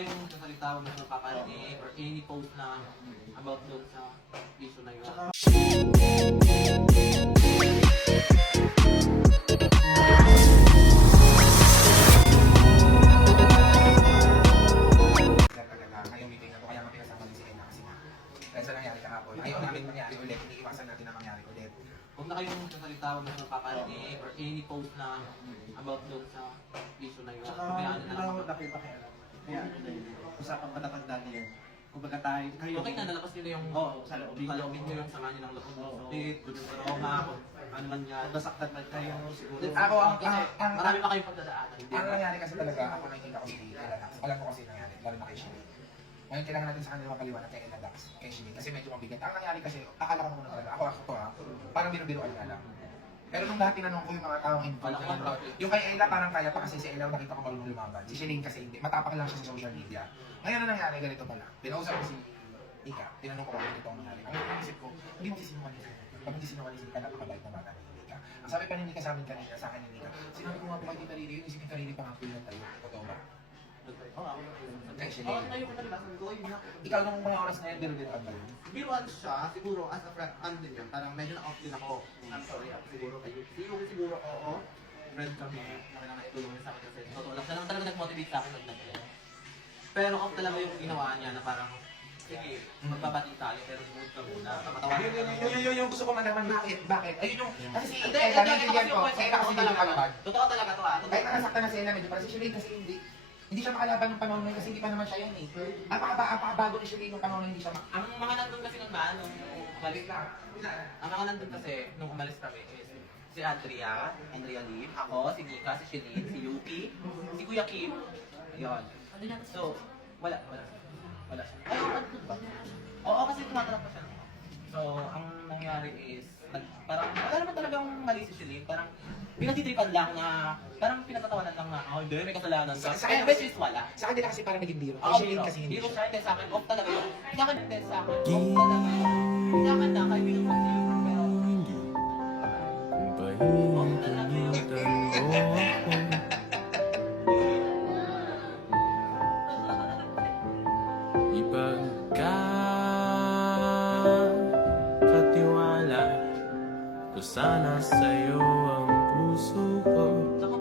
kayong sasalita o may napaparinig or any post na about doon sa issue na yun. Ngayong meeting na to, kaya mapinasama din si Ena kasi nga. Dahil sa nangyari kahapon, ayaw namin mangyari ulit, iniiwasan natin na mangyari ulit. Huwag na kayong sasalita o may napaparinig or any post na about doon sa issue na yun. Tsaka, Kaya na lang. nakipakialam. Kaya, usapan patatanda niya. Kumbaga tayo, kayo. Okay na, nalabas nyo na yung sa loobin. kaloomin nyo yung sama nyo ng loob ng sulit, oo nga, ano man yan. Nasaktan man kayo, siguro. Ako, Marami pa kayong pagdadaanan. ang nangyari kasi talaga, ako nakikita ko si Ella Dax. Alam ko kasi nangyari, lalo na kay Shirley. Ngayon, kailangan natin sa kanila mapaliwanag kay Ella Dax, kay Shirley, kasi medyo mabigat. Ang nangyari kasi, akala ko muna talaga, ako to ha, parang biro-biroan nga lang. Pero nung lahat tinanong ko yung mga taong involved, yung kay Ella parang kaya pa kasi si Ella nakita ko marunong lumaban. Si Shirley kasi hindi, matapang lang siya sa social media. Ngayon na nangyari, ganito pala. Pinausap ko si Ika, tinanong ko kung ganito ang nangyari. Ang naisip ko, hindi mo sisinungaling sa'yo. Pag hindi sinungaling si Ika, napakabait na bata ni Ika. Ang sabi pa ni Nika sa amin kanina, sa akin ni Nika, sinabi ko nga po kay Tita Riri, yun, si Tita Riri pangapoy lang tayo. Totoo ba? Kay Shirley. tayo ko talaga, sabi ko, yun na. Ikaw nung mga oras na yun, biro-biroan ba yun? Biruan siya, siguro as a friend, ano din yun, parang medyo na-off din ako. I'm sorry, siguro kayo. Siguro, oo. Friend kami, laki na naitulong niya sa akin kasi totoo lang. Siya lang talaga nag-motivate sa akin mag-nag-friend. Pero ako talaga yung ginawa niya na parang, sige, magbabati tayo, pero sumunod ka muna. Pamatawanan ka Yun, yung gusto ko malaman, bakit? Ayun yung, kasi si Hindi, Ella, hindi, naiintindihan ko, kasi si Ella kasi hindi yung kalaban. Totoo talaga to ah. Kahit nakasaktan na si Ella, medyo para si Shirley kasi hindi siya makalaban ng panahon na yun kasi hindi pa naman siya yan eh. Apakabago ni Shirley nung panahon na hindi siya Ang mga nandun kasi nung nung umalis lang. ang mga nandun kasi nung umalis kami is si Andrea Lim, ako, si Nika, si Shelin, si Yuki, si Kuya Kim. Ayun. So, wala siya. Ay, nandun ba? Oo, kasi tumatanong pa siya. So, ang nangyari is, parang, wala naman talagang mali si Shelin. Parang, pinatitripan lang na, parang pinatatawanan lang na, oh, hindi, may kasalanan ka. And which is wala. Sa kanila kasi parang naging biro. Oo, Kay Shirley kasi hindi biro siya. siya, hindi sa akin, off talaga yun. Sa akin, hindi sa akin, off talaga yun. Sa akin na, kaibigan ko si Yuki, pero, off talaga yun. Ipagkatiwala ko sana sa'yo ang puso ko. Saka,